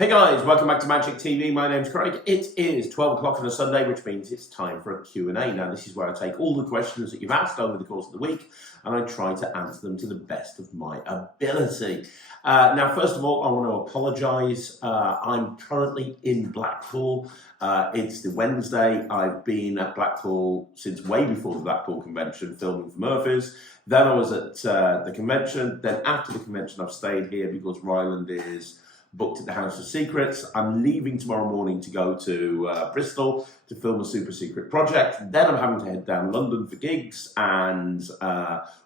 Hey guys, welcome back to Magic TV. My name's Craig. It is 12 o'clock on a Sunday, which means it's time for a Q&A. Now, this is where I take all the questions that you've asked over the course of the week, and I try to answer them to the best of my ability. Now, first of all, I want to apologise. I'm currently in Blackpool. It's the Wednesday. I've been at Blackpool since way before the Blackpool convention, filming for Murphy's. Then I was at the convention. Then after the convention, I've stayed here because Ryland is booked at the House of Secrets. I'm leaving tomorrow morning to go to Bristol to film a super secret project. Then I'm having to head down London for gigs and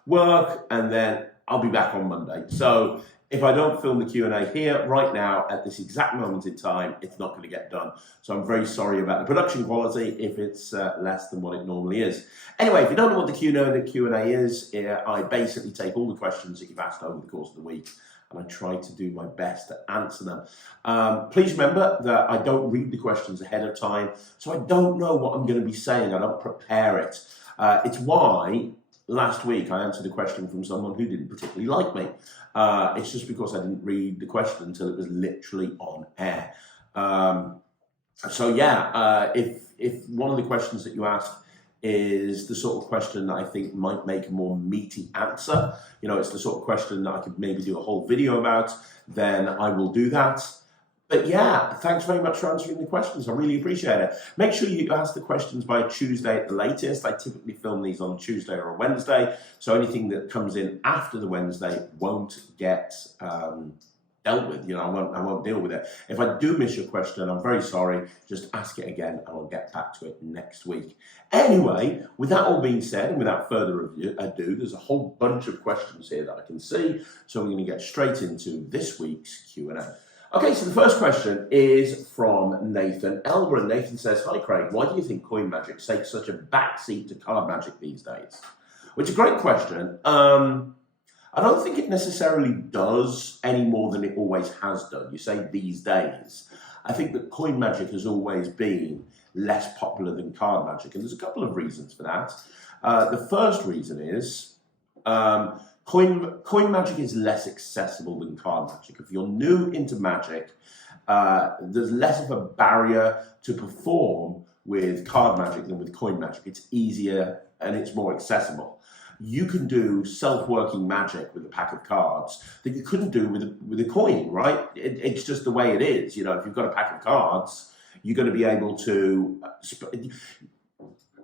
work, and then I'll be back on Monday. So if I don't film the Q&A here right now at this exact moment in time, it's not going to get done. So I'm very sorry about the production quality if it's less than what it normally is. Anyway, if you don't know what the Q&A is, I basically take all the questions that you've asked over the course of the week, and I try to do my best to answer them. Please remember that I don't read the questions ahead of time, so I don't know what I'm going to be saying. I don't prepare it. It's why last week I answered a question from someone who didn't particularly like me. It's just because I didn't read the question until it was literally on air. So yeah, if one of the questions that you asked is the sort of question that I think might make a more meaty answer, you know, it's the sort of question that I could maybe do a whole video about, then I will do that. But yeah, thanks very much for answering the questions. I really appreciate it. Make sure you ask the questions by Tuesday at the latest. I typically film these on a Tuesday or a Wednesday, so anything that comes in after the Wednesday won't get dealt with. You know, I won't deal with it. If I do miss your question, I'm very sorry. Just ask it again and I'll get back to it next week. Anyway, with that all being said, and without further ado, there's a whole bunch of questions here that I can see, so we're going to get straight into this week's Q&A. Okay, so the first question is from Nathan Elber, and Nathan says, "Hi Craig, why do you think coin magic takes such a backseat to card magic these days?" Which is a great question. I don't think it necessarily does any more than it always has done. You say these days. I think that coin magic has always been less popular than card magic, and there's a couple of reasons for that. The first reason is coin magic is less accessible than card magic. If you're new into magic, there's less of a barrier to perform with card magic than with coin magic. It's easier and it's more accessible. You can do self-working magic with a pack of cards that you couldn't do with a coin, right? It's just the way it is. You know, if you've got a pack of cards, you're going to be able to...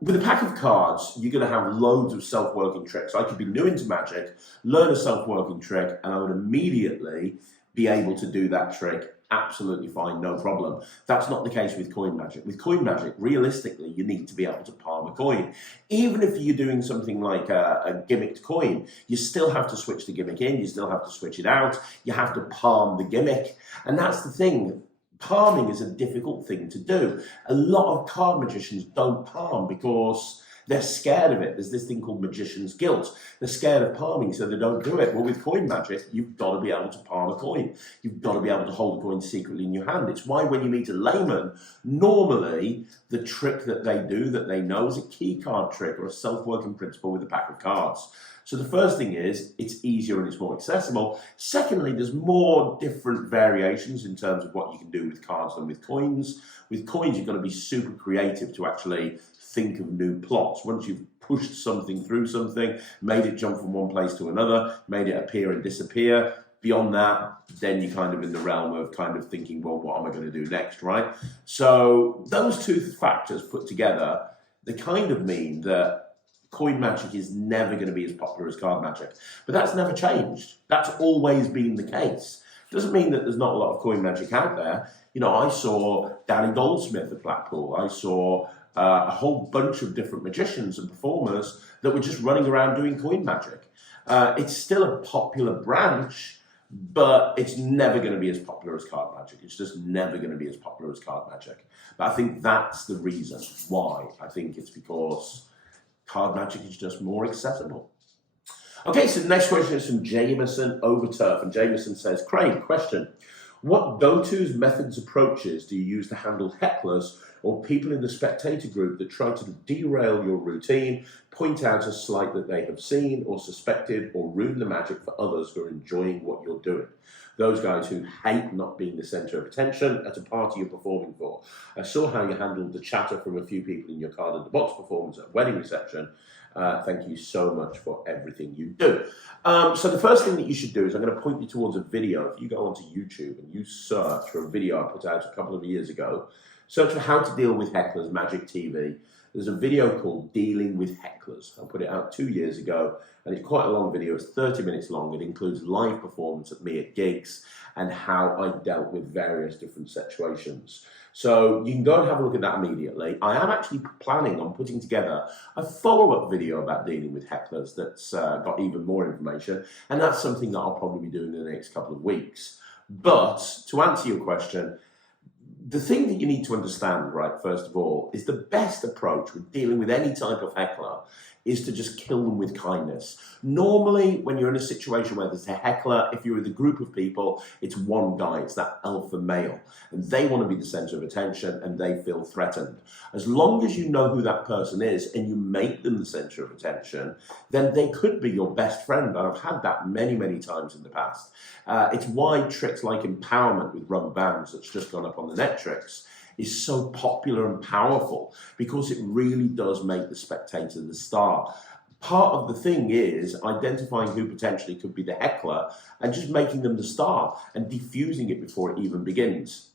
With a pack of cards, you're going to have loads of self-working tricks. I could be new into magic, learn a self-working trick, and I would immediately be able to do that trick absolutely fine, no problem. That's not the case with coin magic. With coin magic, realistically, you need to be able to palm a coin. Even if you're doing something like a gimmicked coin, you still have to switch the gimmick in, you still have to switch it out, you have to palm the gimmick. And that's the thing. Palming is a difficult thing to do. A lot of card magicians don't palm because they're scared of it. There's this thing called magician's guilt. They're scared of palming, so they don't do it. Well, with coin magic, you've got to be able to palm a coin. You've got to be able to hold a coin secretly in your hand. It's why when you meet a layman, normally the trick that they do, that they know, is a key card trick or a self-working principle with a pack of cards. So the first thing is, it's easier and it's more accessible. Secondly, there's more different variations in terms of what you can do with cards than with coins. With coins, you've got to be super creative to actually think of new plots. Once you've pushed something through something, made it jump from one place to another, made it appear and disappear, beyond that, then you're kind of in the realm of kind of thinking, well, what am I going to do next, right? So those two factors put together, they kind of mean that coin magic is never going to be as popular as card magic. But that's never changed. That's always been the case. Doesn't mean that there's not a lot of coin magic out there. You know, I saw Danny Goldsmith at Blackpool. I saw a whole bunch of different magicians and performers that were just running around doing coin magic. It's still a popular branch, but it's never going to be as popular as card magic. It's just never going to be as popular as card magic. But I think that's the reason why. I think it's because card magic is just more accessible. Okay, so the next question is from Jameson Overturf, and Jameson says, "Craig, question. What go-tos, methods, approaches do you use to handle hecklers or people in the spectator group that try to derail your routine, point out a slight that they have seen or suspected, or ruin the magic for others who are enjoying what you're doing. Those guys who hate not being the centre of attention at a party you're performing for. I saw how you handled the chatter from a few people in your card in the box performance at a wedding reception. Thank you so much for everything you do. So the first thing that you should do is I'm going to point you towards a video. If you go onto YouTube and you search for a video I put out a couple of years ago, search for how to deal with hecklers, Magic TV. There's a video called Dealing with Hecklers. I put it out 2 years ago, and it's quite a long video. It's 30 minutes long. It includes live performance of me at gigs and how I dealt with various different situations. So you can go and have a look at that immediately. I am actually planning on putting together a follow-up video about dealing with hecklers that's got even more information, and that's something that I'll probably be doing in the next couple of weeks. But to answer your question, the thing that you need to understand, right, first of all, is the best approach with dealing with any type of heckler is to just kill them with kindness. Normally, when you're in a situation where there's a heckler, if you're with a group of people, it's one guy, it's that alpha male, and they want to be the center of attention and they feel threatened. As long as you know who that person is and you make them the center of attention, then they could be your best friend. And I've had that many, many times in the past. It's why tricks like empowerment with rubber bands that's just gone up on the Netrix is so popular and powerful, because it really does make the spectator the star. Part of the thing is identifying who potentially could be the heckler and just making them the star and diffusing it before it even begins.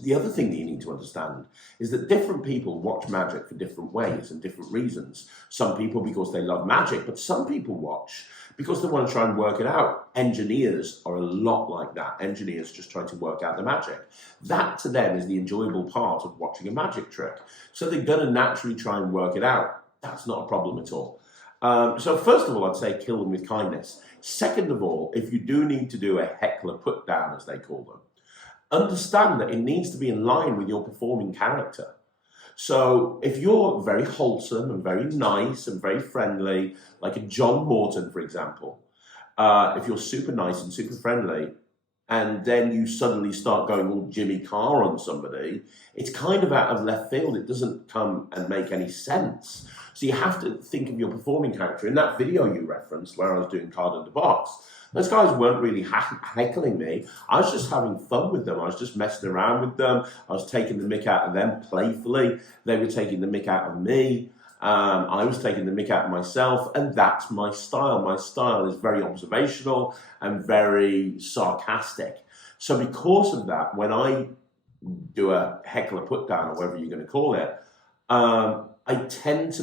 The other thing that you need to understand is that different people watch magic for different ways and different reasons. Some people because they love magic, but some people watch because they want to try and work it out. Engineers are a lot like that. Engineers just try to work out the magic. That to them is the enjoyable part of watching a magic trick. So they're going to naturally try and work it out. That's not a problem at all. So first of all, I'd say kill them with kindness. Second of all, if you do need to do a heckler put down, as they call them, understand that it needs to be in line with your performing character. So if you're very wholesome and very nice and very friendly, like a John Morton, for example, if you're super nice and super friendly, and then you suddenly start going all Jimmy Carr on somebody, it's kind of out of left field. It doesn't come and make any sense. So you have to think of your performing character. In that video you referenced, where I was doing card in the box, those guys weren't really heckling me. I was just having fun with them. I was just messing around with them. I was taking the mick out of them playfully. They were taking the mick out of me. I was taking the mick out of myself, and that's my style. My style is very observational and very sarcastic. So because of that, when I do a heckler put down, or whatever you're going to call it, it tends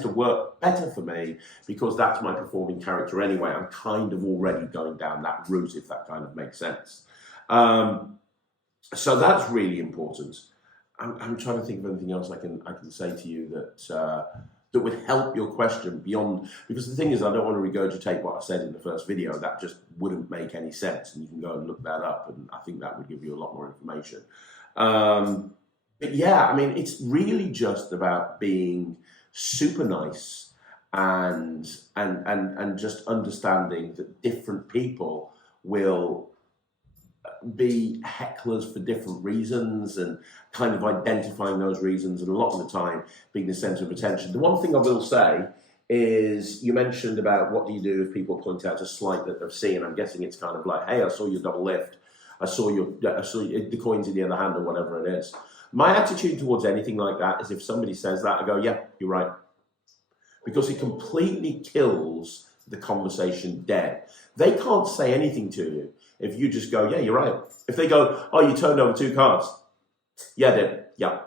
to work better for me, because that's my performing character anyway. I'm kind of already going down that route, if that kind of makes sense. So that's really important. I'm trying to think of anything else I can say to you that would help your question beyond, because the thing is, I don't want to regurgitate what I said in the first video. That just wouldn't make any sense, and you can go and look that up, and I think that would give you a lot more information. But yeah, I mean, it's really just about being super nice and just understanding that different people will be hecklers for different reasons, and kind of identifying those reasons, and a lot of the time being the centre of attention. The one thing I will say is, you mentioned about what do you do if people point out a slight that they've seen. I'm guessing it's kind of like, hey, I saw your double lift. I saw the coins in the other hand, or whatever it is. My attitude towards anything like that is, if somebody says that, I go, yeah, you're right. Because it completely kills the conversation dead. They can't say anything to you if you just go, yeah, you're right. If they go, oh, you turned over 2 cards. Yeah, I did. Yeah.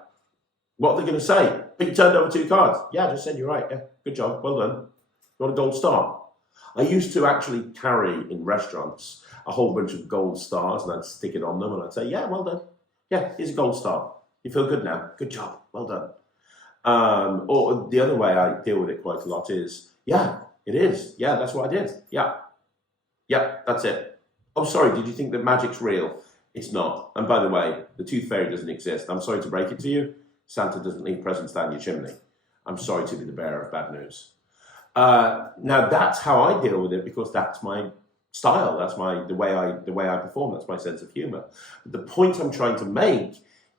What are they going to say? But you turned over 2 cards. Yeah, I just said you're right. Yeah, good job. Well done. You want a gold star? I used to actually carry in restaurants a whole bunch of gold stars, and I'd stick it on them, and I'd say, yeah, well done. Yeah, here's a gold star. You feel good now? Good job. Well done. Or the other way I deal with it quite a lot is, yeah, it is. Yeah, that's what I did. Yeah. Yeah, that's it. Oh, sorry, did you think that magic's real? It's not. And by the way, the tooth fairy doesn't exist. I'm sorry to break it to you. Santa doesn't leave presents down your chimney. I'm sorry to be the bearer of bad news. Now, that's how I deal with it, because that's my style. That's the way I perform. That's my sense of humor. The point I'm trying to make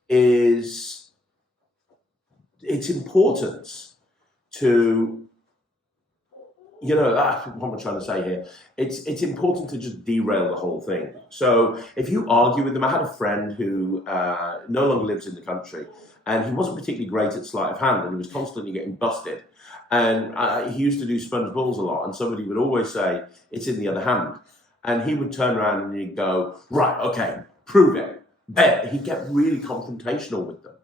is, it's important to, you know, what am I trying to say here? It's important to just derail the whole thing. So if you argue with them, I had a friend who no longer lives in the country, and he wasn't particularly great at sleight of hand, and he was constantly getting busted. And he used to do sponge balls a lot, and somebody would always say, it's in the other hand. And he would turn around and he'd go, right, okay, prove it. Bet. He'd get really confrontational with them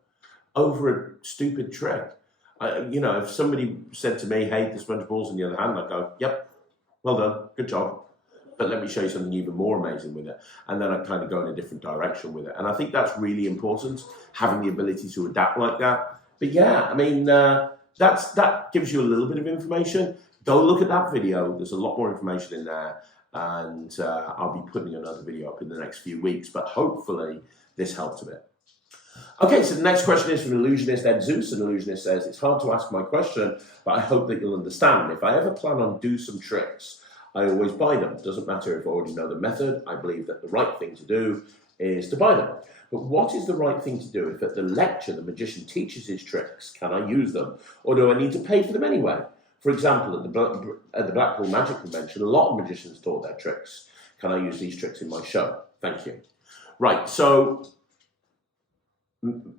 over a stupid trick. You know, if somebody said to me, hey, the sponge ball's in the other hand, I'd go, yep, well done, good job. But let me show you something even more amazing with it. And then I'd kind of go in a different direction with it. And I think that's really important, having the ability to adapt like that. But yeah, I mean, that gives you a little bit of information. Go look at that video. There's a lot more information in there. And I'll be putting another video up in the next few weeks. But hopefully this helped a bit. Okay, so the next question is from Illusionist Ed Zeus. And Illusionist says, it's hard to ask my question, but I hope that you'll understand. If I ever plan on do some tricks, I always buy them. Doesn't matter if I already know the method. I believe that the right thing to do is to buy them. But what is the right thing to do if at the lecture the magician teaches his tricks? Can I use them? Or do I need to pay for them anyway? For example, at the Blackpool Magic Convention, a lot of magicians taught their tricks. Can I use these tricks in my show? Thank you. Right, so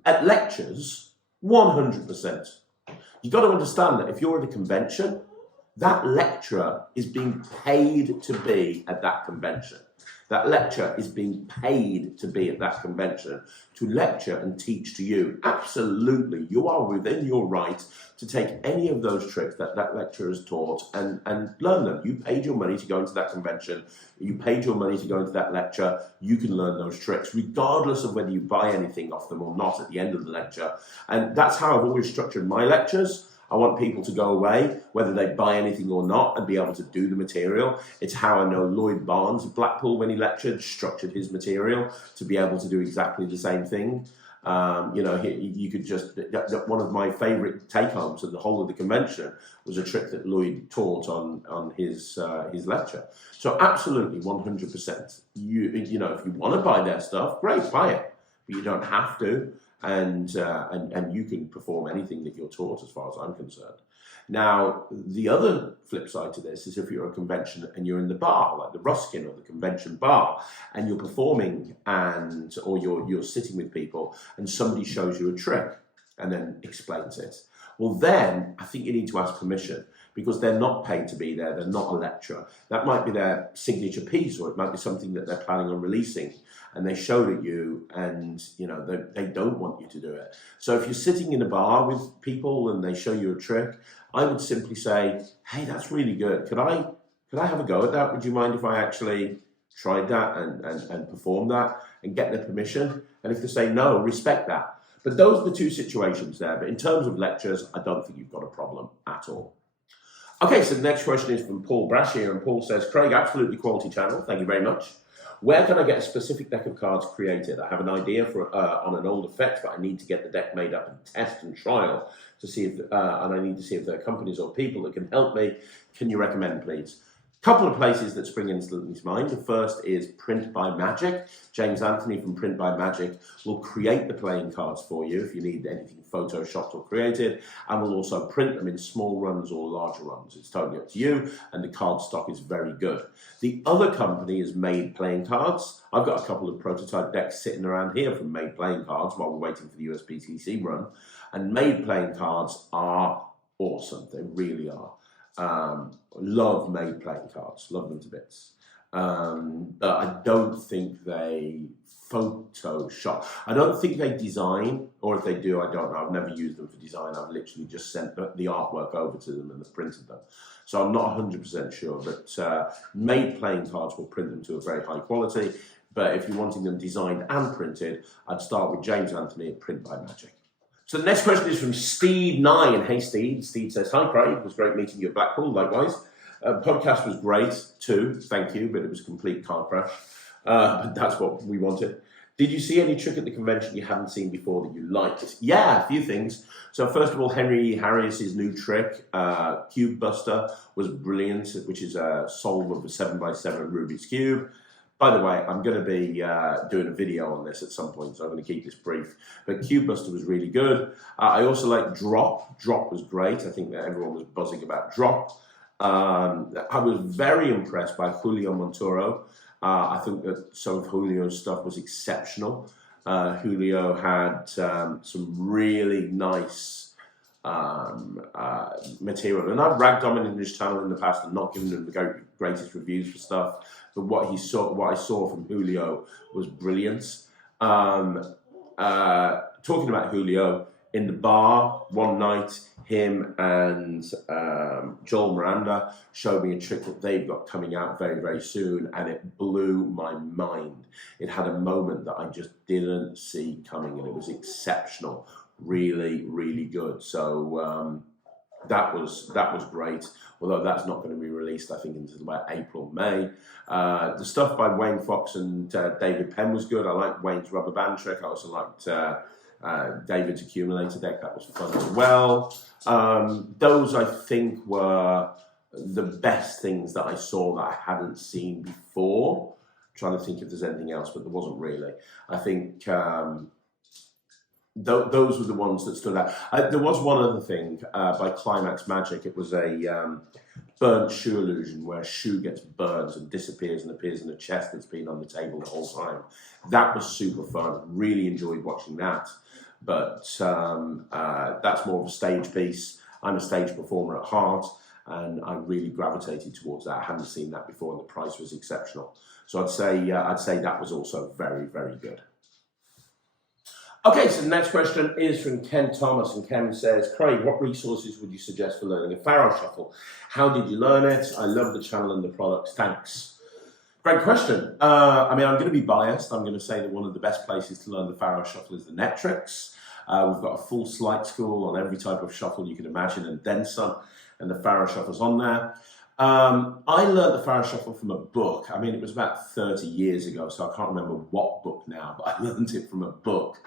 at lectures, 100%. You've got to understand that if you're at a convention, that lecturer is being paid to be at that convention. That lecturer is being paid to be at that convention, to lecture and teach to you. Absolutely, you are within your right to take any of those tricks that that lecturer has taught and learn them. You paid your money to go into that convention. You paid your money to go into that lecture. You can learn those tricks, regardless of whether you buy anything off them or not at the end of the lecture. And that's how I've always structured my lectures. I want people to go away, whether they buy anything or not, and be able to do the material. It's how I know Lloyd Barnes of Blackpool, when he lectured, structured his material to be able to do exactly the same thing. You know, you could just, one of my favourite take-homes of the whole of the convention was a trick that Lloyd taught on his lecture. So absolutely, 100%. You know, if you want to buy their stuff, great, buy it. But you don't have to. And you can perform anything that you're taught, as far as I'm concerned. Now, the other flip side to this is if you're at a convention and you're in the bar, like the Ruskin or the convention bar, and you're performing or you're sitting with people and somebody shows you a trick and then explains it. Well, then I think you need to ask permission, because they're not paid to be there. They're not a lecturer. That might be their signature piece, or it might be something that they're planning on releasing, and they showed it you, and you know they don't want you to do it. So if you're sitting in a bar with people and they show you a trick, I would simply say, hey, that's really good. Could I have a go at that? Would you mind if I actually tried that and performed that and get their permission? And if they say no, respect that. But those are the two situations there. But in terms of lectures, I don't think you've got a problem at all. Okay, so the next question is from Paul Brashear, and Paul says, Craig, absolutely quality channel, thank you very much. Where can I get a specific deck of cards created? I have an idea for on an old effect, but I need to get the deck made up and test and trial to see if, and I need to see if there are companies or people that can help me. Can you recommend, please? Couple of places that spring instantly to mind. The first is Print by Magic. James Anthony from Print by Magic will create the playing cards for you if you need anything photoshopped or created, and will also print them in small runs or larger runs. It's totally up to you, and the card stock is very good. The other company is Made Playing Cards. I've got a couple of prototype decks sitting around here from Made Playing Cards while we're waiting for the USPTC run, and Made Playing Cards are awesome. They really are. Love Made Playing Cards, love them to bits. But I don't think they Photoshop. I don't think they design, or if they do, I don't know. I've never used them for design. I've literally just sent the artwork over to them and they've printed them. So I'm not 100% sure, but Made Playing Cards will print them to a very high quality. But if you're wanting them designed and printed, I'd start with James Anthony at Print by Magic. So the next question is from Steve9. Hey, Steve. Steve says, hi, Craig. It was great meeting you at Blackpool. Likewise. Podcast was great, too. Thank you. But it was a complete car crash. But that's what we wanted. Did you see any trick at the convention you haven't seen before that you liked? Yeah, a few things. So first of all, Harrius' new trick, Cube Buster, was brilliant, which is a solve of a 7x7 Rubik's Cube. By the way, I'm going to be doing a video on this at some point, so I'm going to keep this brief. But Cube Buster was really good. I also like Drop. Drop was great. I think that everyone was buzzing about Drop. I was very impressed by Julio Montoro. I think that some of Julio's stuff was exceptional. Julio had some really nice material, and I've ragged on him in this channel in the past and not given him the greatest reviews for stuff. But what I saw from Julio was brilliant. Talking about Julio, in the bar one night, him and Joel Miranda showed me a trick that they've got coming out very, very soon, and it blew my mind. It had a moment that I just didn't see coming, and it was exceptional. Really, really good. So that was great. Although that's not going to be released, I think, until about April, May. The stuff by Wayne Fox and David Penn was good. I liked Wayne's rubber band trick. I also liked David's accumulator deck. That was fun as well. Those, I think, were the best things that I saw that I hadn't seen before. I'm trying to think if there's anything else, but there wasn't really. I think those were the ones that stood out. There was one other thing by Climax Magic. It was a burnt shoe illusion where a shoe gets burnt and disappears and appears in a chest that's been on the table the whole time. That was super fun. Really enjoyed watching that. But that's more of a stage piece. I'm a stage performer at heart, and I really gravitated towards that. I hadn't seen that before, and the price was exceptional. So I'd say that was also very, very good. Okay, so the next question is from Ken Thomas, and Ken says, Craig, what resources would you suggest for learning a Faro shuffle? How did you learn it? I love the channel and the products. Thanks. Great question. I mean, I'm going to be biased. I'm going to say that one of the best places to learn the Faro shuffle is the Netrix. We've got a full sleight school on every type of shuffle you can imagine, and then some, and the Faro shuffle's on there. I learned the Faro shuffle from a book. I mean, it was about 30 years ago, so I can't remember what book now, but I learned it from a book.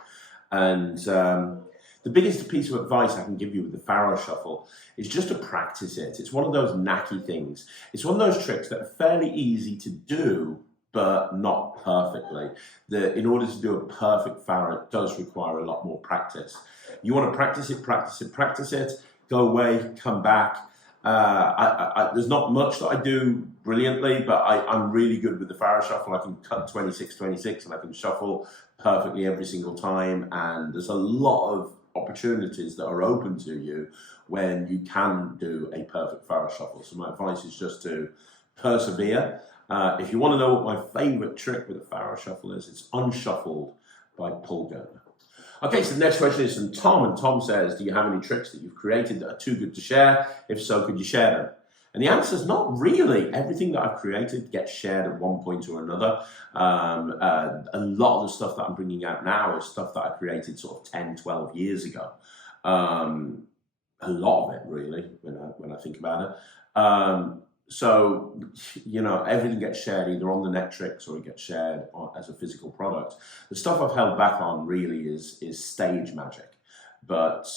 And the biggest piece of advice I can give you with the Faro shuffle is just to practice it. It's one of those knacky things. It's one of those tricks that are fairly easy to do, but not perfectly. In order to do a perfect Faro, it does require a lot more practice. You want to practice it, practice it, practice it, go away, come back. There's not much that I do brilliantly, but I'm really good with the Faro shuffle. I can cut 26-26 and I can shuffle perfectly every single time, and there's a lot of opportunities that are open to you when you can do a perfect Faro shuffle. So my advice is just to persevere. If you want to know what my favourite trick with the Faro shuffle is, it's Unshuffled by Pulgo. Okay, so the next question is from Tom, and Tom says, do you have any tricks that you've created that are too good to share? If so, could you share them? And the answer is not really. Everything that I've created gets shared at one point or another. A lot of the stuff that I'm bringing out now is stuff that I created sort of 10, 12 years ago. A lot of it, really, when I think about it. So, you know, everything gets shared either on the Netrix or it gets shared as a physical product. The stuff I've held back on really is stage magic. But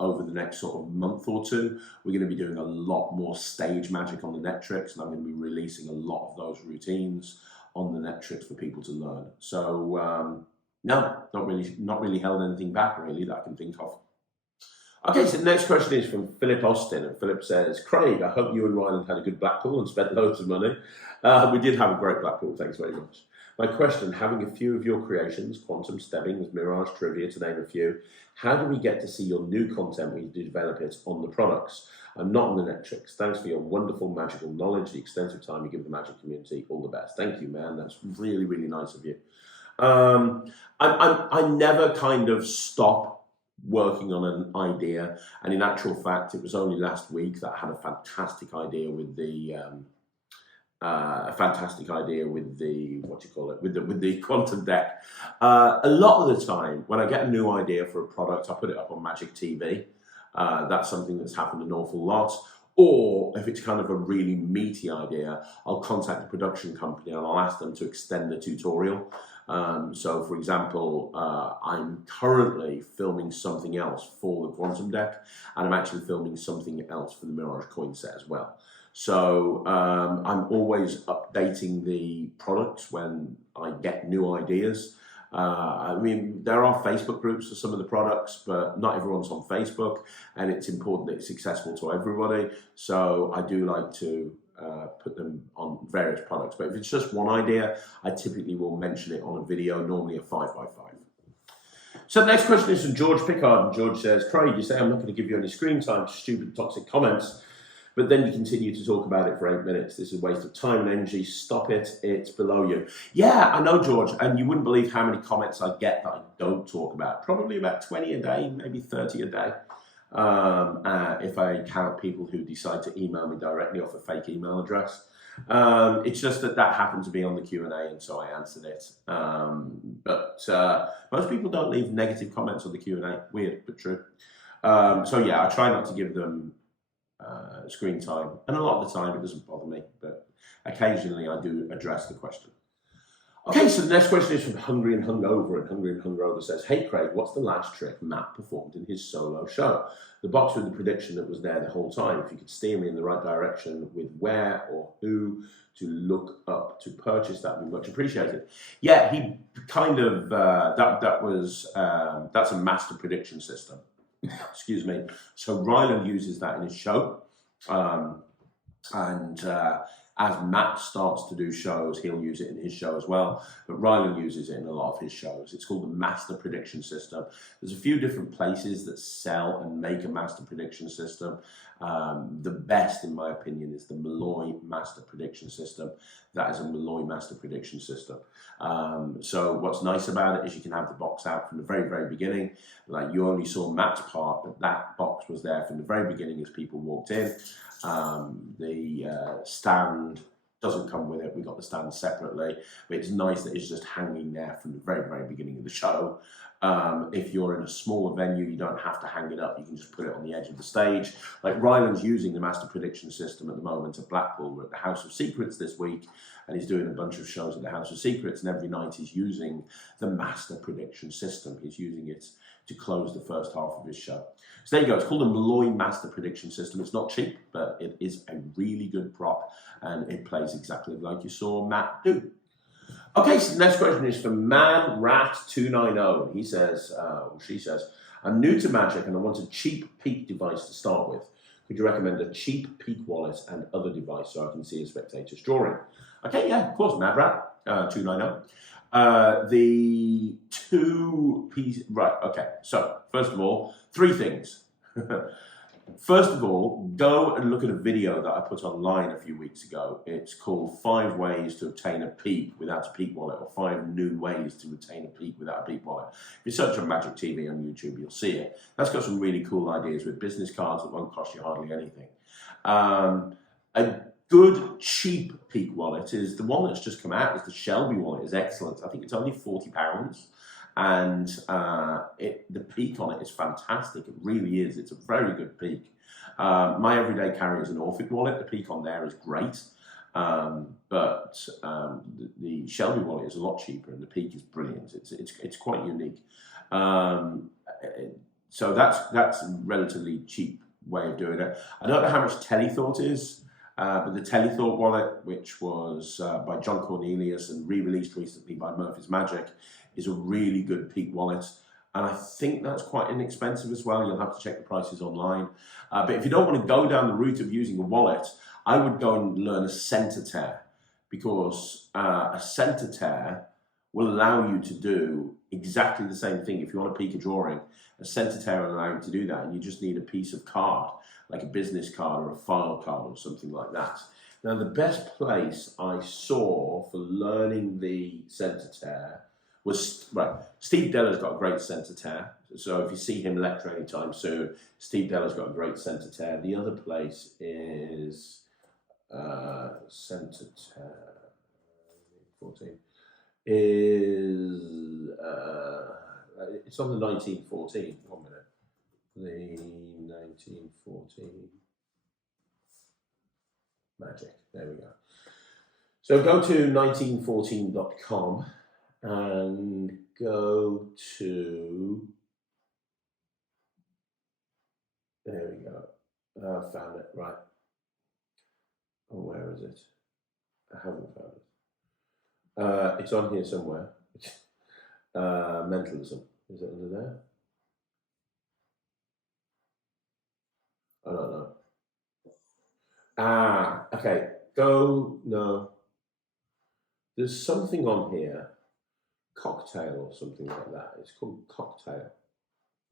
over the next sort of month or two, we're going to be doing a lot more stage magic on the Netrix, and I'm going to be releasing a lot of those routines on the Netrix for people to learn. So, no, not really held anything back, really, that I can think of. Okay, so the next question is from Philip Austin, and Philip says, Craig, I hope you and Ryan had a good Blackpool and spent loads of money. We did have a great Blackpool, thanks very much. My question, having a few of your creations, Quantum, Stebbings, Mirage, Trivia, to name a few, how do we get to see your new content when you develop it on the products? I'm not on the Netrix. Thanks for your wonderful magical knowledge, the extensive time you give the magic community. All the best. Thank you, man. That's really, really nice of you. I never kind of stop working on an idea, and in actual fact, it was only last week that I had a fantastic idea with the with the quantum deck. A lot of the time, when I get a new idea for a product, I put it up on Magic TV. That's something that's happened an awful lot. Or if it's kind of a really meaty idea, I'll contact the production company and I'll ask them to extend the tutorial. So, for example, I'm currently filming something else for the Quantum deck, and I'm actually filming something else for the Mirage coin set as well. So I'm always updating the products when I get new ideas. I mean, there are Facebook groups for some of the products, but not everyone's on Facebook, and it's important that it's accessible to everybody. So I do like to put them on various products. But if it's just one idea, I typically will mention it on a video, normally a 5x5. So the next question is from George Pickard, and George says, Craig, you say I'm not going to give you any screen time for stupid, toxic comments, but then you continue to talk about it for 8 minutes. This is a waste of time and energy. Stop it. It's below you. Yeah, I know, George, and you wouldn't believe how many comments I get that I don't talk about. Probably about 20 a day, maybe 30 a day. If I count people who decide to email me directly off a fake email address. It's just that happened to be on the Q&A, and so I answered it. But most people don't leave negative comments on the Q&A. Weird, but true. So yeah, I try not to give them screen time, and a lot of the time it doesn't bother me, but occasionally I do address the question. Okay, so the next question is from Hungry and Hungover, and Hungry and Hungover says, hey Craig, what's the last trick Matt performed in his solo show? The box with the prediction that was there the whole time. If you could steer me in the right direction with where or who to look up to purchase, that would be much appreciated. Yeah, he kind of, that's a master prediction system. Excuse me. So Ryland uses that in his show, as Matt starts to do shows, he'll use it in his show as well. But Ryland uses it in a lot of his shows. It's called the Master Prediction System. There's a few different places that sell and make a Master Prediction System. The best, in my opinion, is the Malloy Master Prediction System. That is a Malloy Master Prediction System. So what's nice about it is you can have the box out from the very, very beginning. Like you only saw Matt's part, but that box was there from the very beginning as people walked in. The stand doesn't come with it. We got the stand separately, but it's nice that it's just hanging there from the very, very beginning of the show. If you're in a smaller venue, you don't have to hang it up. You can just put it on the edge of the stage. Like Ryland's using the Master Prediction System at the moment at Blackpool. We're at the House of Secrets this week, and he's doing a bunch of shows at the House of Secrets, and every night he's using the Master Prediction System. He's using it to close the first half of his show. So there you go. It's called a Malloy Master Prediction System. It's not cheap, but it is a really good prop, and it plays exactly like you saw Matt do. Okay, so the next question is from ManRat290. He says, she says, I'm new to Magic and I want a cheap peak device to start with. Could you recommend a cheap peak wallet and other device so I can see a spectator's drawing? Okay, yeah, of course, MadRat290. The two pieces, right, okay, so first of all, 3 things. First of all, go and look at a video that I put online a few weeks ago. It's called 5 Ways to Obtain a Peak Without a Peak Wallet, or 5 New Ways to Obtain a Peak Without a Peak Wallet. If you search on Magic TV on YouTube, you'll see it. That's got some really cool ideas with business cards that won't cost you hardly anything. A good, cheap peak wallet is the one that's just come out. Is the Shelby wallet. Is excellent. I think it's only £40. And the peak on it is fantastic. It really is. It's a very good peak. My everyday carry is an Orphic wallet. The peak on there is great. But the Shelby wallet is a lot cheaper, and the peak is brilliant. It's quite unique. So that's a relatively cheap way of doing it. I don't know how much Telethought is, but the Telethought wallet, which was by John Cornelius and re-released recently by Murphy's Magic, is a really good peak wallet, and I think that's quite inexpensive as well. You'll have to check the prices online. But if you don't want to go down the route of using a wallet, I would go and learn a center tear, because a center tear will allow you to do exactly the same thing. If you want to peak a drawing, a center tear will allow you to do that, and you just need a piece of card, like a business card or a file card or something like that. Now, the best place I saw for learning the center tear was, right, Steve Deller's got a great center tear. So if you see him lecture anytime soon, Steve Deller's got a great center tear. The other place is center tear 14 is it's on the 1914. 1 minute. The 1914 Magic. There we go. So go to 1914.com. and go to, there we go. I found it, right. Oh, where is it? I haven't found it. It's on here somewhere. Mentalism. Is it under there? I don't know. Ah, okay. No. There's something on here. Cocktail or something like that. It's called Cocktail.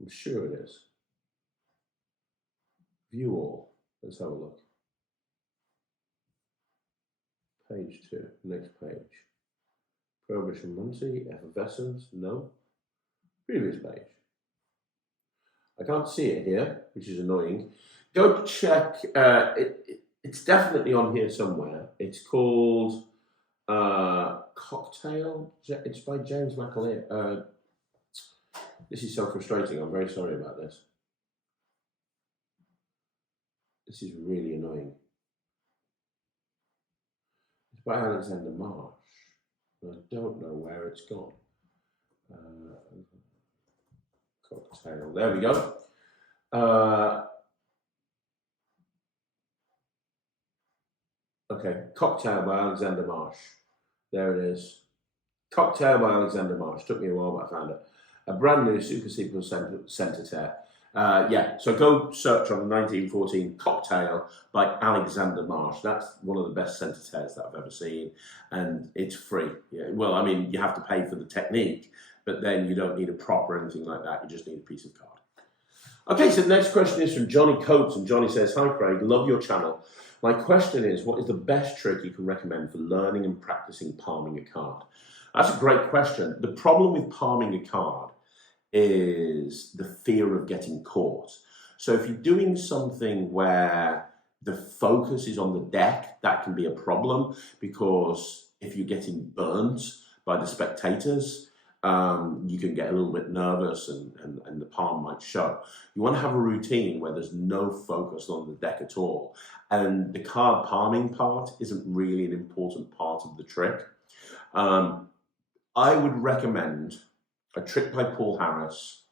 I'm sure it is. View all. Let's have a look. Page 2. Next page. Prohibition Monty. Effervescence. No. Previous page. I can't see it here, which is annoying. Go check. It's definitely on here somewhere. It's called Cocktail. It's by James McAleer. This is so frustrating. I'm very sorry about this. This is really annoying. It's by Alexander Marsh. I don't know where it's gone. Cocktail. There we go. Okay, Cocktail by Alexander Marsh. There it is. Cocktail by Alexander Marsh. Took me a while, but I found it. A brand new Super Sequel Centre Tear. Yeah, so go search on 1914 Cocktail by Alexander Marsh. That's one of the best centre tears that I've ever seen, and it's free. Yeah, well, I mean, you have to pay for the technique, but then you don't need a prop or anything like that. You just need a piece of card. Okay, so the next question is from Johnny Coates, and Johnny says, "Hi Craig, love your channel. My question is, what is the best trick you can recommend for learning and practicing palming a card?" That's a great question. The problem with palming a card is the fear of getting caught. So if you're doing something where the focus is on the deck, that can be a problem, because if you're getting burnt by the spectators, you can get a little bit nervous and the palm might show. You want to have a routine where there's no focus on the deck at all. And the card palming part isn't really an important part of the trick. I would recommend a trick by Paul Harrius,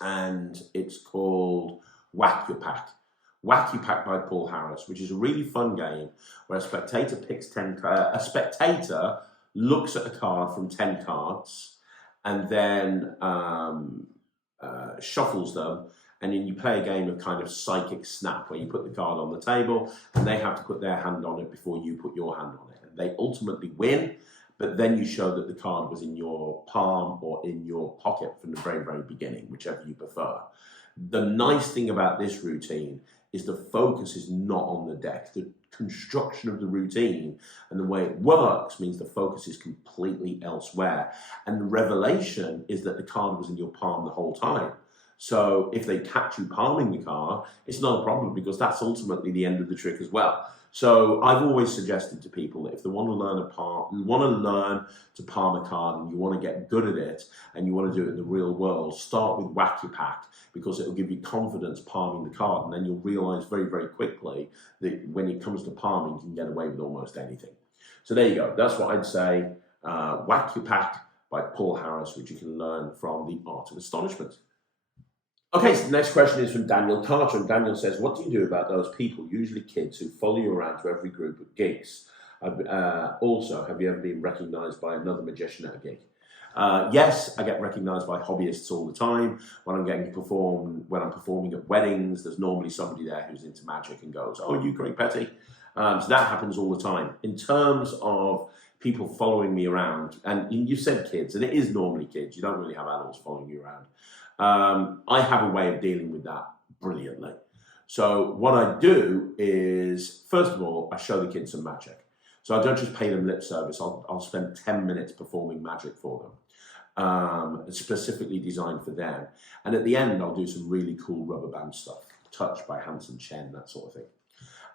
and it's called Whack Your Pack. Whack Your Pack by Paul Harrius, which is a really fun game where a spectator picks 10 cards. A spectator looks at a card from 10 cards and then shuffles them, and then you play a game of kind of psychic snap where you put the card on the table and they have to put their hand on it before you put your hand on it. And they ultimately win, but then you show that the card was in your palm or in your pocket from the very, very beginning, whichever you prefer. The nice thing about this routine is the focus is not on the deck. The construction of the routine and the way it works means the focus is completely elsewhere. And the revelation is that the card was in your palm the whole time. So if they catch you palming the card, it's not a problem, because that's ultimately the end of the trick as well. So I've always suggested to people that if they want to learn to palm a card and you want to get good at it and you want to do it in the real world, start with Whack Your Pack, because it will give you confidence palming the card, and then you'll realize very, very quickly that when it comes to palming, you can get away with almost anything. So there you go. That's what I'd say. Whack Your Pack by Paul Harrius, which you can learn from The Art of Astonishment. Okay, so the next question is from Daniel Carter, and Daniel says, "What do you do about those people, usually kids, who follow you around to every group at gigs? Also, have you ever been recognised by another magician at a gig?" Yes, I get recognised by hobbyists all the time. When I'm performing at weddings, there's normally somebody there who's into magic and goes, "Oh, you Craig Petty?" So that happens all the time. In terms of people following me around, and you said kids, and it is normally kids. You don't really have adults following you around. I have a way of dealing with that brilliantly. So what I do is, first of all, I show the kids some magic. So I don't just pay them lip service. I'll spend 10 minutes performing magic for them, specifically designed for them. And at the end, I'll do some really cool rubber band stuff, Touch by Hanson Chen, that sort of thing.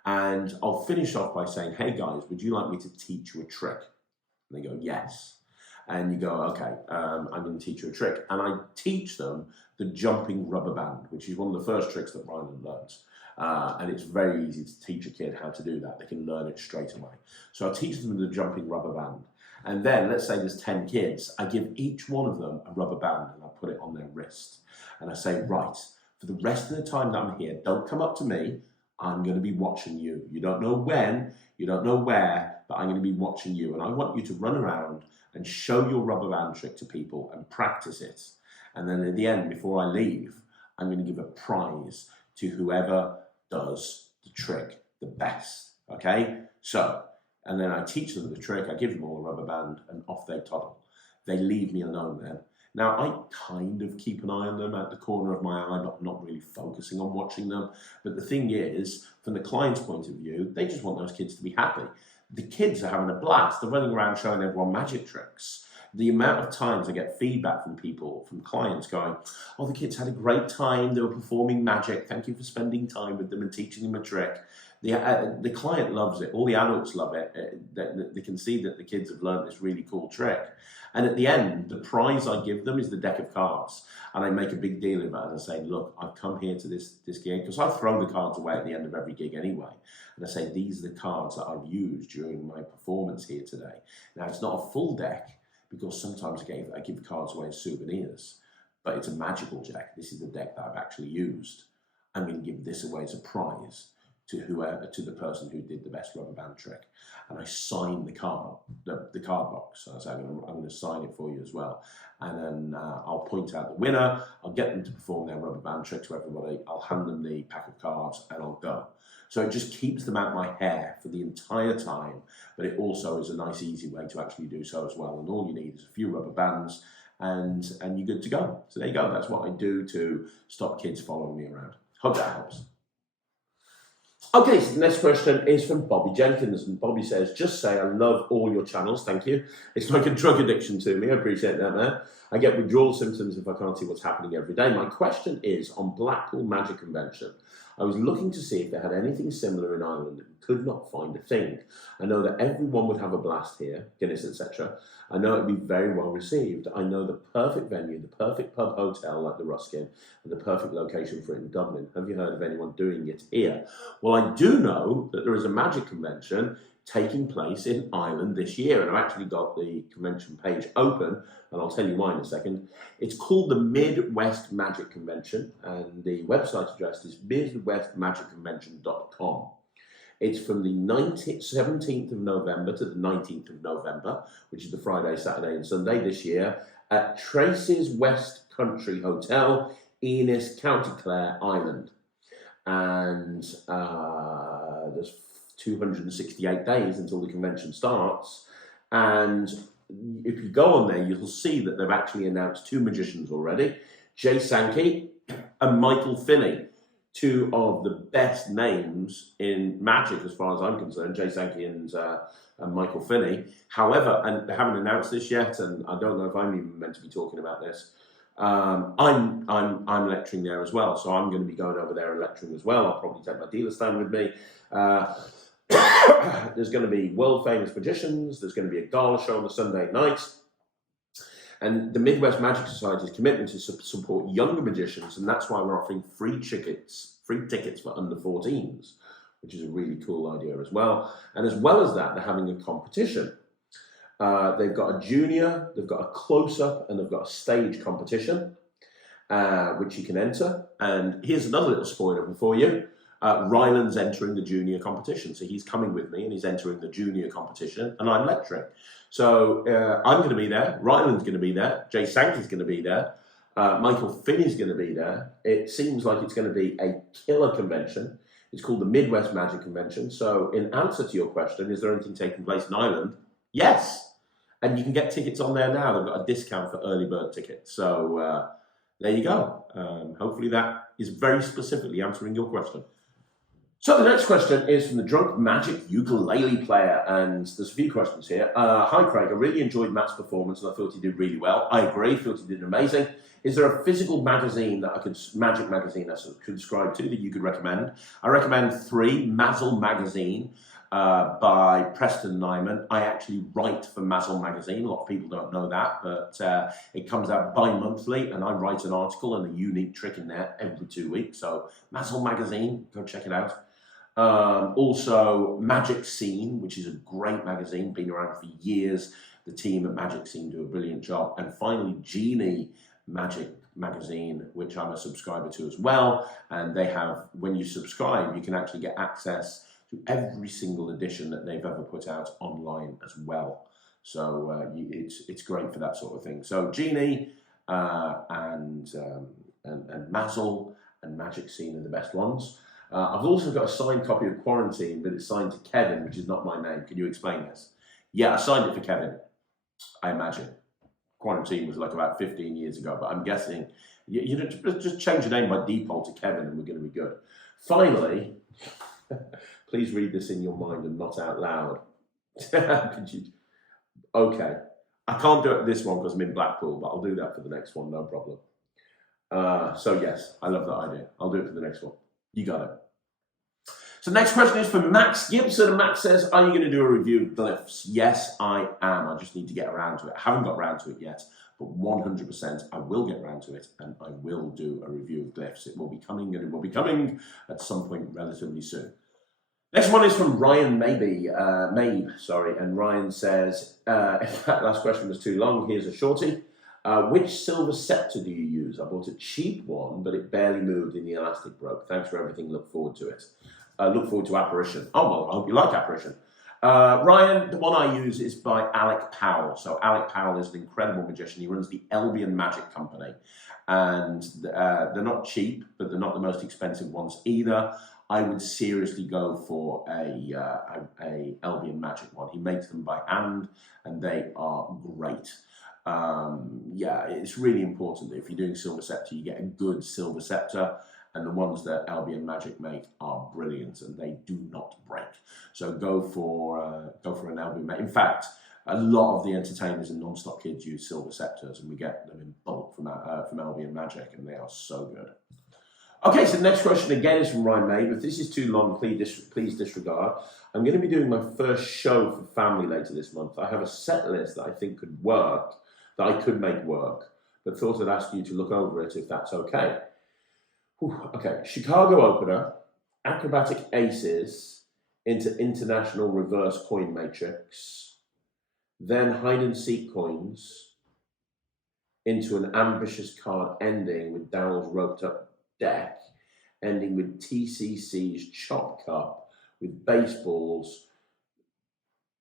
And I'll finish off by saying, "Hey guys, would you like me to teach you a trick?" And they go, "Yes." And you go, "Okay, I'm going to teach you a trick." And I teach them the jumping rubber band, which is one of the first tricks that Ryland learns. And it's very easy to teach a kid how to do that. They can learn it straight away. So I teach them the jumping rubber band. And then, let's say there's 10 kids, I give each one of them a rubber band and I put it on their wrist. And I say, right, for the rest of the time that I'm here, don't come up to me. I'm going to be watching you. You don't know when, you don't know where, but I'm going to be watching you. And I want you to run around and show your rubber band trick to people and practice it. And then at the end, before I leave, I'm going to give a prize to whoever does the trick the best. Okay? So, and then I teach them the trick, I give them all a rubber band, and off they toddle. They leave me alone then. Now, I kind of keep an eye on them at the corner of my eye, but I'm not really focusing on watching them. But the thing is, from the client's point of view, they just want those kids to be happy. The kids are having a blast. They're running around showing everyone magic tricks. The amount of times I get feedback from people, from clients going, oh, the kids had a great time, they were performing magic, thank you for spending time with them and teaching them a trick. The client loves it, all the adults love it. They can see that the kids have learned this really cool trick. And at the end, the prize I give them is the deck of cards. And I make a big deal of it and I say, look, I've come here to this gig, because I throw the cards away at the end of every gig anyway. And I say, these are the cards that I've used during my performance here today. Now, it's not a full deck, because sometimes I give cards away as souvenirs, but it's a magical deck. This is the deck that I've actually used. I'm going to give this away as a prize to the person who did the best rubber band trick. And I sign the card, the card box. So I say, I'm going to sign it for you as well. And then I'll point out the winner. I'll get them to perform their rubber band trick to everybody. I'll hand them the pack of cards and I'll go. So it just keeps them out my hair for the entire time, but it also is a nice, easy way to actually do so as well. And all you need is a few rubber bands and you're good to go. So there you go. That's what I do to stop kids following me around. Hope that helps. Okay, so the next question is from Bobby Jenkins, and Bobby says, just say I love all your channels, thank you. It's like a drug addiction to me, I appreciate that, man. I get withdrawal symptoms if I can't see what's happening every day. My question is, on Blackpool Magic Convention, I was looking to see if they had anything similar in Ireland and could not find a thing. I know that everyone would have a blast here, Guinness, etc. I know it'd be very well received. I know the perfect venue, the perfect pub hotel like the Ruskin, and the perfect location for it in Dublin. Have you heard of anyone doing it here? Well, I do know that there is a magic convention taking place in Ireland this year, and I've actually got the convention page open, and I'll tell you why in a second. It's called the Midwest Magic Convention, and the website address is midwestmagicconvention.com. It's from the 17th of November to the 19th of November, which is the Friday, Saturday and Sunday this year, at Tracy's West Country Hotel, Ennis, County Clare, Ireland. And there's 268 days until the convention starts. And if you go on there, you'll see that they've actually announced two magicians already, Jay Sankey and Michael Finney. Two of the best names in magic as far as I'm concerned, Jay Sankey and Michael Finney. However, and they haven't announced this yet, and I don't know if I'm even meant to be talking about this. I'm lecturing there as well, so I'm going to be going over there and lecturing as well. I'll probably take my dealer stand with me. There's going to be world famous magicians. There's going to be a gala show on the Sunday night. And the Midwest Magic Society's commitment is to support younger magicians, and that's why we're offering free tickets for under 14s, which is a really cool idea as well. And as well as that, they're having a competition. They've got a junior, they've got a close-up, and they've got a stage competition, which you can enter. And here's another little spoiler for you. Ryland's entering the junior competition. So he's coming with me and he's entering the junior competition and I'm lecturing. So I'm going to be there. Ryland's going to be there. Jay Sankey's going to be there. Michael Finney's going to be there. It seems like it's going to be a killer convention. It's called the Midwest Magic Convention. So in answer to your question, is there anything taking place in Ireland? Yes. And you can get tickets on there now. They've got a discount for early bird tickets. So there you go. Hopefully that is very specifically answering your question. So the next question is from the Drunk Magic Ukulele Player, and there's a few questions here. Hi Craig, I really enjoyed Matt's performance and I thought he did really well. I agree, thought he did amazing. Is there a physical magazine that magic magazine that I could subscribe to that you could recommend? I recommend 3, Mazel Magazine by Preston Nyman. I actually write for Mazel Magazine. A lot of people don't know that, but it comes out bi-monthly and I write an article and a unique trick in there every 2 weeks. So Mazel Magazine, go check it out. Also Magic Scene, which is a great magazine, been around for years. The team at Magic Scene do a brilliant job. And finally, Genie Magic magazine, which I'm a subscriber to as well. And they have, when you subscribe, you can actually get access to every single edition that they've ever put out online as well. So it's great for that sort of thing. So Genie and Mazzle and Magic Scene are the best ones. I've also got a signed copy of Quarantine, but it's signed to Kevin, which is not my name. Can you explain this? Yeah, I signed it for Kevin, I imagine. Quarantine was like about 15 years ago, but I'm guessing, you know, just change the name by default to Kevin and we're going to be good. Finally, please read this in your mind and not out loud. Could you? Okay. I can't do it this one because I'm in Blackpool, but I'll do that for the next one, no problem. So yes, I love that idea. I'll do it for the next one. You got it. So next question is from Max Gibson. And Max says, are you going to do a review of glyphs? Yes, I am. I just need to get around to it. I haven't got around to it yet, but 100% I will get around to it and I will do a review of glyphs. It will be coming and it will be coming at some point relatively soon. Next one is from Ryan Mabe, sorry, and Ryan says, if that last question was too long, here's a shorty. Which silver scepter do you use? I bought a cheap one, but it barely moved and the elastic broke. Thanks for everything. Look forward to it. Look forward to Apparition. Oh, well, I hope you like Apparition. Ryan, the one I use is by Alec Powell. So Alec Powell is an incredible magician. He runs the Albion Magic Company. And they're not cheap, but they're not the most expensive ones either. I would seriously go for a Albion Magic one. He makes them by hand, and they are great. Yeah, it's really important that if you're doing silver scepter, you get a good silver scepter, and the ones that Albion Magic make are brilliant, and they do not break. So go for an Albion Magic. In fact, a lot of the entertainers and non-stop kids use silver scepters, and we get them in bulk from Albion Magic, and they are so good. Okay, so the next question again is from Ryan May. If this is too long, please disregard. I'm going to be doing my first show for family later this month. I have a set list that I think could work, that I could make work, but thought I'd ask you to look over it if that's okay. Whew, okay, Chicago opener, acrobatic aces into international reverse coin matrix, then hide and seek coins into an ambitious card ending with Daryl's roped up deck, ending with TCC's chop cup with baseballs,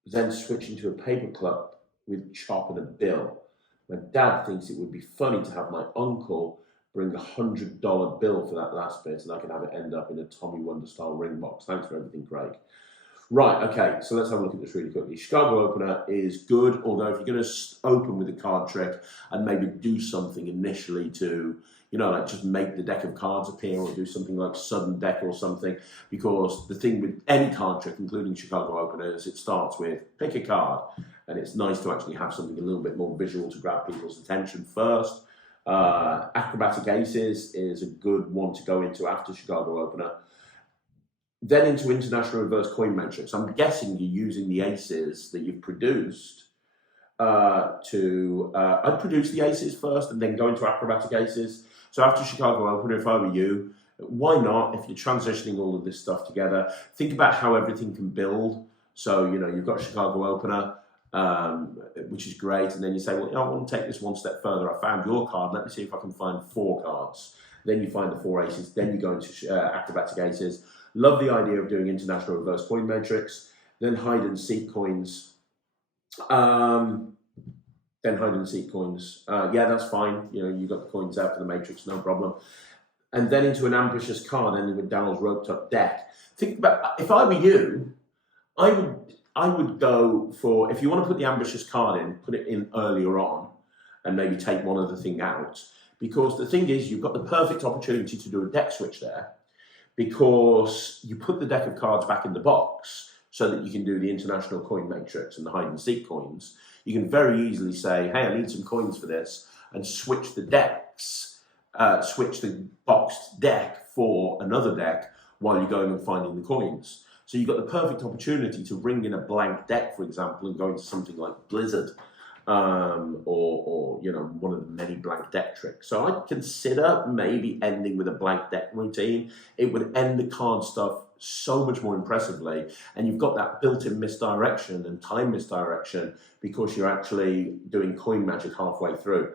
then switching to a paper cup with chop and a bill. My dad thinks it would be funny to have my uncle bring a $100 bill for that last bit, and I can have it end up in a Tommy Wonder style ring box. Thanks for everything, Craig. Right, okay, so let's have a look at this really quickly. Chicago opener is good, although if you're going to open with a card trick and maybe do something initially to, you know, like just make the deck of cards appear or do something like sudden deck or something, because the thing with any card trick, including Chicago openers, it starts with pick a card, and it's nice to actually have something a little bit more visual to grab people's attention first. Acrobatic aces is a good one to go into after Chicago opener. Then into international reverse coin matrix. I'm guessing you're using the aces that you've produced I'd produce the aces first and then go into acrobatic aces. So after Chicago opener, if I were you, why not, if you're transitioning all of this stuff together, think about how everything can build. So, you know, you've got Chicago opener, which is great. And then you say, well, you know, I want to take this one step further. I found your card. Let me see if I can find 4 cards. Then you find the 4 aces. Then you go into acrobatic aces. Love the idea of doing international reverse coin matrix. Then hide and seek coins. Yeah, that's fine. You know, you got the coins out for the matrix, no problem. And then into an ambitious card ending with Daryl's roped up deck. Think about, if I were you, I would go for, if you want to put the ambitious card in, put it in earlier on and maybe take one other thing out. Because the thing is, you've got the perfect opportunity to do a deck switch there, because you put the deck of cards back in the box so that you can do the international coin matrix and the hide and seek coins. You can very easily say, hey, I need some coins for this, and switch the decks, switch the boxed deck for another deck while you're going and finding the coins. So you've got the perfect opportunity to bring in a blank deck, for example, and go into something like Blizzard or one of the many blank deck tricks. So I'd consider maybe ending with a blank deck routine. It would end the card stuff so much more impressively, and you've got that built-in misdirection and time misdirection because you're actually doing coin magic halfway through.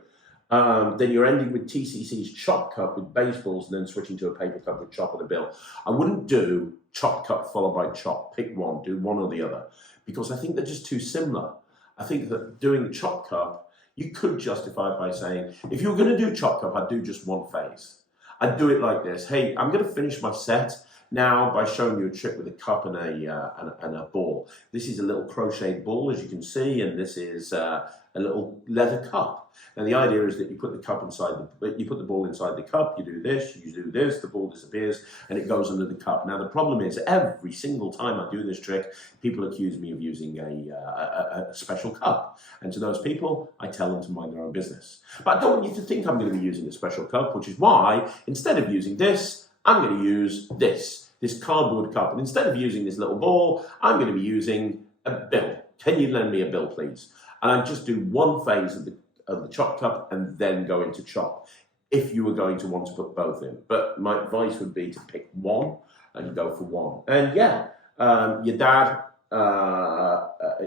Then you're ending with TCC's Chop Cup with baseballs and then switching to a paper cup with Chop and a bill. I wouldn't do Chop Cup followed by Chop. Pick one, do one or the other, because I think they're just too similar. I think that doing the Chop Cup, you could justify it by saying, if you were going to do Chop Cup, I'd do just one phase. I'd do it like this. Hey, I'm going to finish my set now by showing you a trick with a cup and a ball. This is a little crocheted ball, as you can see, and this is a little leather cup. And the idea is that you put the cup inside you put the ball inside the cup. You do this, the ball disappears, and it goes under the cup. Now the problem is, every single time I do this trick, people accuse me of using a special cup, and to those people, I tell them to mind their own business. But I don't want you to think I'm going to be using a special cup, which is why instead of using this, I'm going to use this cardboard cup. And instead of using this little ball, I'm going to be using a bill. Can you lend me a bill, please? And I just do one phase of the Chop Cup and then go into Chop, if you were going to want to put both in. But my advice would be to pick one and go for one. And yeah, your dad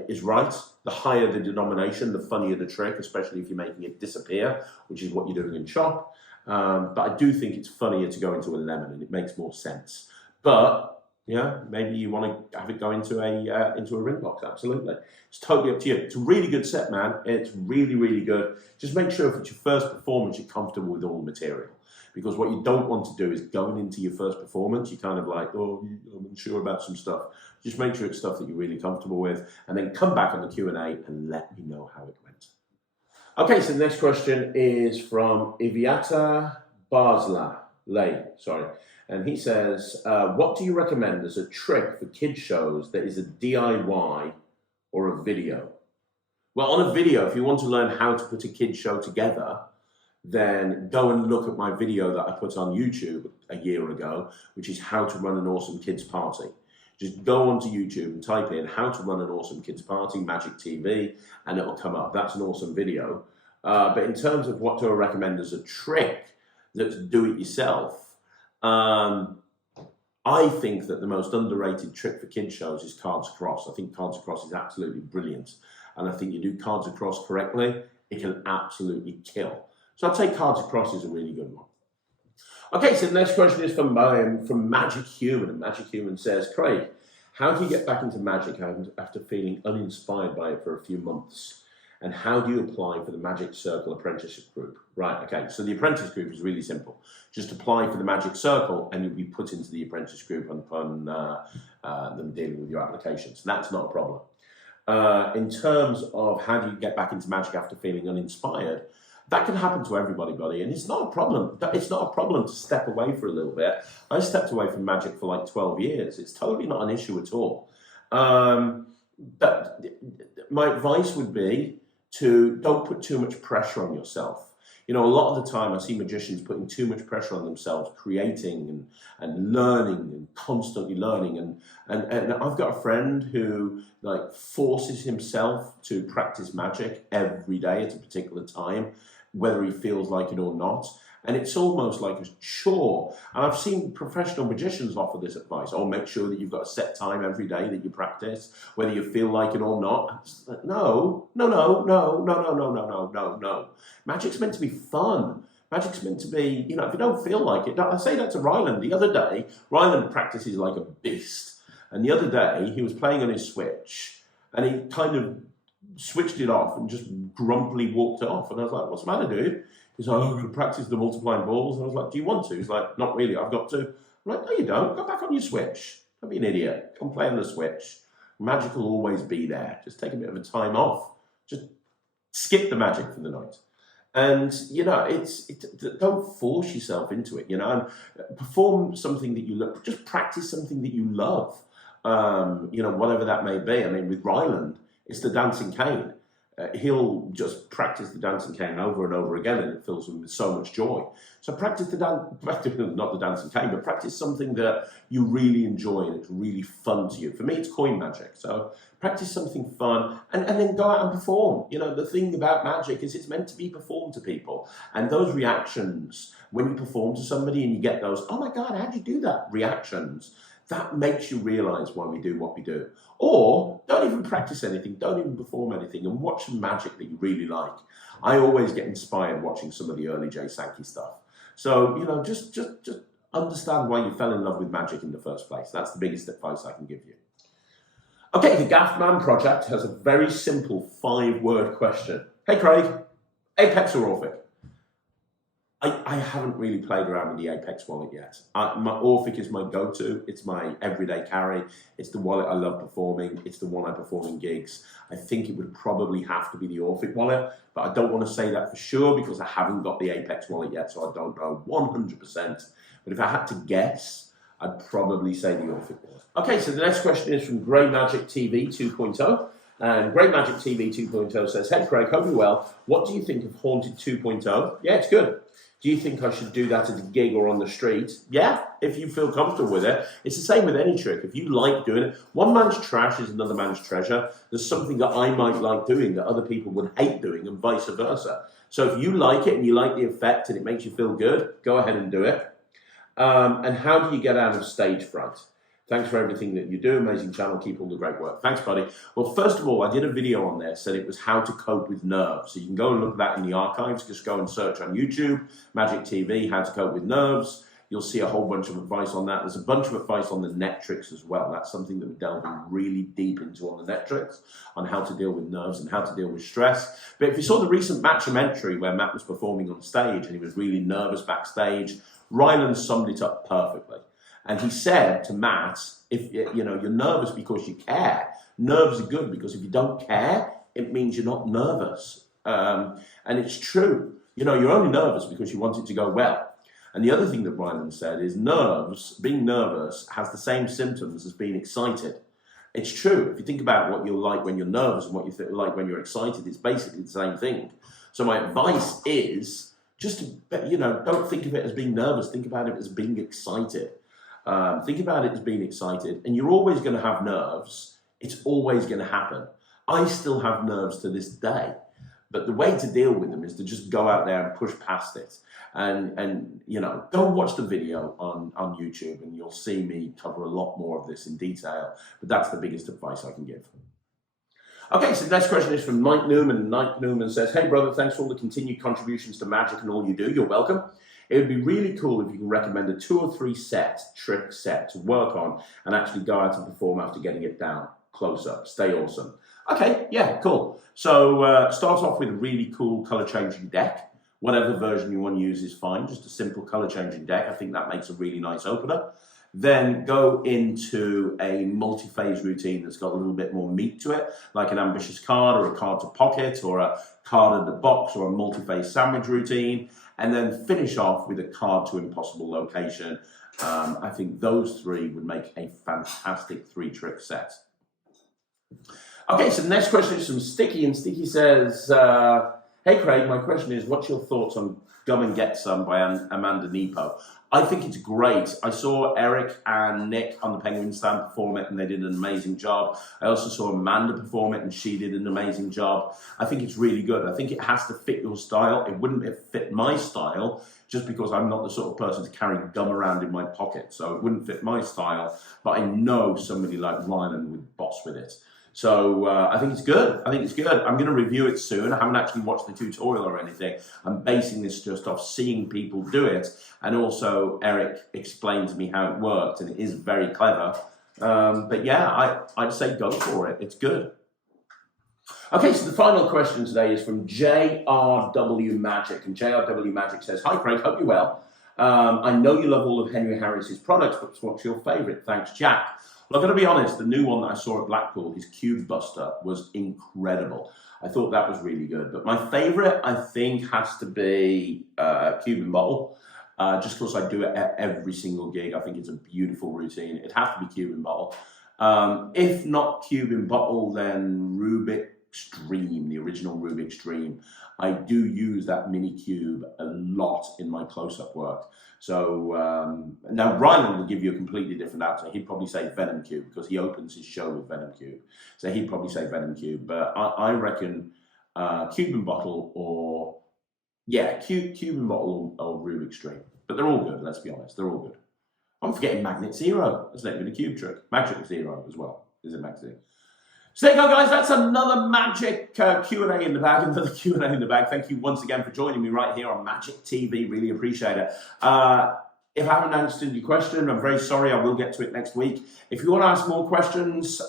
is right. The higher the denomination, the funnier the trick, especially if you're making it disappear, which is what you're doing in Chop. But I do think it's funnier to go into a lemon, and it makes more sense. But yeah, maybe you want to have it go into a ring box. Absolutely, it's totally up to you. It's a really good set, man. It's really, really good. Just make sure if it's your first performance, you're comfortable with all the material, because what you don't want to do is going into your first performance, you're kind of like, oh, I'm unsure about some stuff. Just make sure it's stuff that you're really comfortable with, and then come back on the Q&A and let me know how it went. Okay, so the next question is from Iviata Barsley, and he says, what do you recommend as a trick for kid shows that is a DIY or a video? Well, on a video, if you want to learn how to put a kid show together, then go and look at my video that I put on YouTube a year ago, which is how to run an awesome kids party. Just go onto YouTube and type in how to run an awesome kids party, Magic TV, and it'll come up. That's an awesome video. But in terms of what do I recommend as a trick that's do-it-yourself, I think that the most underrated trick for kids shows is Cards Across. I think Cards Across is absolutely brilliant. And I think you do Cards Across correctly, it can absolutely kill. So I'd say Cards Across is a really good one. Okay, so the next question is from Magic Human. And Magic Human says, Craig, how do you get back into Magic after feeling uninspired by it for a few months? And how do you apply for the Magic Circle Apprenticeship Group? Right, okay, so the apprentice group is really simple. Just apply for the Magic Circle and you'll be put into the apprentice group upon them dealing with your applications. That's not a problem. In terms of how do you get back into Magic after feeling uninspired, that can happen to everybody, buddy, and it's not a problem. It's not a problem to step away for a little bit. I stepped away from Magic for like 12 years. It's totally not an issue at all. But my advice would be to don't put too much pressure on yourself. You know, a lot of the time I see magicians putting too much pressure on themselves, creating and learning and constantly learning. And I've got a friend who like forces himself to practice magic every day at a particular time, whether he feels like it or not. And it's almost like a chore. And I've seen professional magicians offer this advice. Oh, make sure that you've got a set time every day that you practice, whether you feel like it or not. No. Magic's meant to be fun. Magic's meant to be, you know, if you don't feel like it. I say that to Ryland the other day. Ryland practices like a beast. And the other day, he was playing on his Switch, and he kind of switched it off and just grumpily walked it off. And I was like, what's the matter, dude? He's like, oh, I'm going to practice the multiplying balls. And I was like, do you want to? He's like, not really, I've got to. I'm like, no, you don't. Go back on your Switch. Don't be an idiot. Come play on the Switch. Magic will always be there. Just take a bit of a time off. Just skip the magic for the night. And, you know, don't force yourself into it, you know, and perform something that you love. Just practice something that you love, you know, whatever that may be. I mean, with Ryland, it's the dancing cane. he'll just practice the dancing cane over and over again, and it fills him with so much joy. So practice not the dancing cane, but practice something that you really enjoy and it's really fun to you. For me, it's coin magic. So practice something fun and then go out and perform. You know, the thing about magic is it's meant to be performed to people. And those reactions, when you perform to somebody and you get those, oh my God, how'd you do that? Reactions. That makes you realise why we do what we do. Or don't even practice anything, don't even perform anything, and watch some magic that you really like. I always get inspired watching some of the early Jay Sankey stuff. So, you know, just understand why you fell in love with magic in the first place. That's the biggest advice I can give you. Okay, the Gaff Man Project has a very simple 5-word question. Hey Craig, Apex or Orphic? I haven't really played around with the Apex wallet yet. My Orphic is my go-to. It's my everyday carry. It's the wallet I love performing. It's the one I perform in gigs. I think it would probably have to be the Orphic wallet, but I don't want to say that for sure because I haven't got the Apex wallet yet, so I don't know 100%. But if I had to guess, I'd probably say the Orphic wallet. Okay, so the next question is from Grey Magic TV 2.0. And Grey Magic TV 2.0 says, hey Craig, hope you're well. What do you think of Haunted 2.0? Yeah, it's good. Do you think I should do that at a gig or on the street? Yeah, if you feel comfortable with it. It's the same with any trick. If you like doing it, one man's trash is another man's treasure. There's something that I might like doing that other people would hate doing and vice versa. So if you like it and you like the effect and it makes you feel good, go ahead and do it. And how do you get out of stage fright? Thanks for everything that you do. Amazing channel. Keep all the great work. Thanks, buddy. Well, first of all, I did a video on there, said it was how to cope with nerves. So you can go and look at that in the archives. Just go and search on YouTube, Magic TV, how to cope with nerves. You'll see a whole bunch of advice on that. There's a bunch of advice on the Netrix as well. That's something that we're delving really deep into on the Netrix, on how to deal with nerves and how to deal with stress. But if you saw the recent Matchumentary where Matt was performing on stage and he was really nervous backstage, Ryland summed it up perfectly. And he said to Matt, if you know you're nervous because you care, nerves are good because if you don't care, it means you're not nervous. And it's true. You know, you're only nervous because you want it to go well. And the other thing that Ryland said is nerves, being nervous has the same symptoms as being excited. It's true. If you think about what you're like when you're nervous and what you feel like when you're excited, it's basically the same thing. So my advice is just to, you know, don't think of it as being nervous. Think about it as being excited. Think about it as being excited, and you're always going to have nerves. It's always going to happen. I still have nerves to this day, but the way to deal with them is to just go out there and push past it. And you know, go and watch the video on YouTube, and you'll see me cover a lot more of this in detail. But that's the biggest advice I can give. Okay, so the next question is from Mike Newman. Mike Newman says, hey brother, thanks for all the continued contributions to magic and all you do. You're welcome. It would be really cool if you can recommend a 2 or 3 trick set to work on and actually go out and perform after getting it down. Close up. Stay awesome. Okay, yeah, cool. So start off with a really cool color changing deck. Whatever version you want to use is fine. Just a simple color changing deck. I think that makes a really nice opener. Then go into a multi-phase routine that's got a little bit more meat to it, like an ambitious card or a card to pocket or a card in the box or a multi-phase sandwich routine. And then finish off with a card to impossible location. I think those 3 would make a fantastic 3-trick set. Okay, so the next question is from Sticky, and Sticky says, hey Craig, my question is, what's your thoughts on Come and Get Some by Amanda Nepo? I think it's great. I saw Eric and Nick on the Penguin Stand perform it, and they did an amazing job. I also saw Amanda perform it, and she did an amazing job. I think it's really good. I think it has to fit your style. It wouldn't fit my style, just because I'm not the sort of person to carry gum around in my pocket. So it wouldn't fit my style, but I know somebody like Ryland would boss with it. So I think it's good. I think it's good. I'm going to review it soon. I haven't actually watched the tutorial or anything. I'm basing this just off seeing people do it. And also Eric explained to me how it worked, and it is very clever. But yeah, I'd say go for it. It's good. Okay, so the final question today is from JRW Magic. And JRW Magic says, hi Craig, hope you're well. I know you love all of Henry Harris's products, but what's your favourite? Thanks, Jack. Well, I've got to be honest, the new one that I saw at Blackpool, his Cube Buster, was incredible. I thought that was really good. But my favourite, I think, has to be Cube and Bottle. Just because I do it at every single gig. I think it's a beautiful routine. It has to be Cube and Bottle. If not Cube and Bottle, then Rubik Extreme, the original Rubik's Dream. I do use that mini cube a lot in my close-up work. So now Ryan will give you a completely different answer. He'd probably say Venom Cube because he opens his show with Venom Cube. So he'd probably say Venom Cube. But I reckon Cube and Bottle or, yeah, Cube and Bottle or Rubik's Dream. But they're all good, let's be honest. They're all good. I'm forgetting Magnet Zero. That's not even a cube trick. Magic Zero as well. Is it Mag Zero? So there you go, guys. That's another Magic Q&A in the bag. Another Q&A in the bag. Thank you once again for joining me right here on Magic TV. Really appreciate it. If I haven't answered your question, I'm very sorry. I will get to it next week. If you want to ask more questions,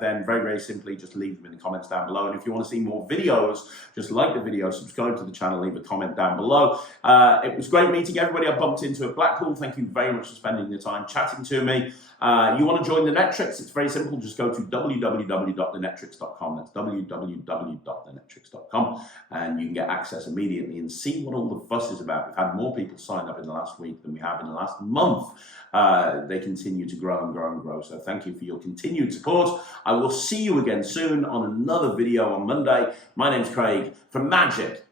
then very, very simply just leave them in the comments down below. And if you want to see more videos, just like the video, subscribe to the channel, leave a comment down below. It was great meeting everybody I bumped into at Blackpool. Thank you very much for spending your time chatting to me. You want to join the Netrix? It's very simple. Just go to www.thenetrix.com. That's www.thenetrix.com. And you can get access immediately and see what all the fuss is about. We've had more people sign up in the last week than we have in the last month. They continue to grow and grow and grow. So thank you for your continued support. I will see you again soon on another video on Monday. My name's Craig from Magic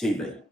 TV.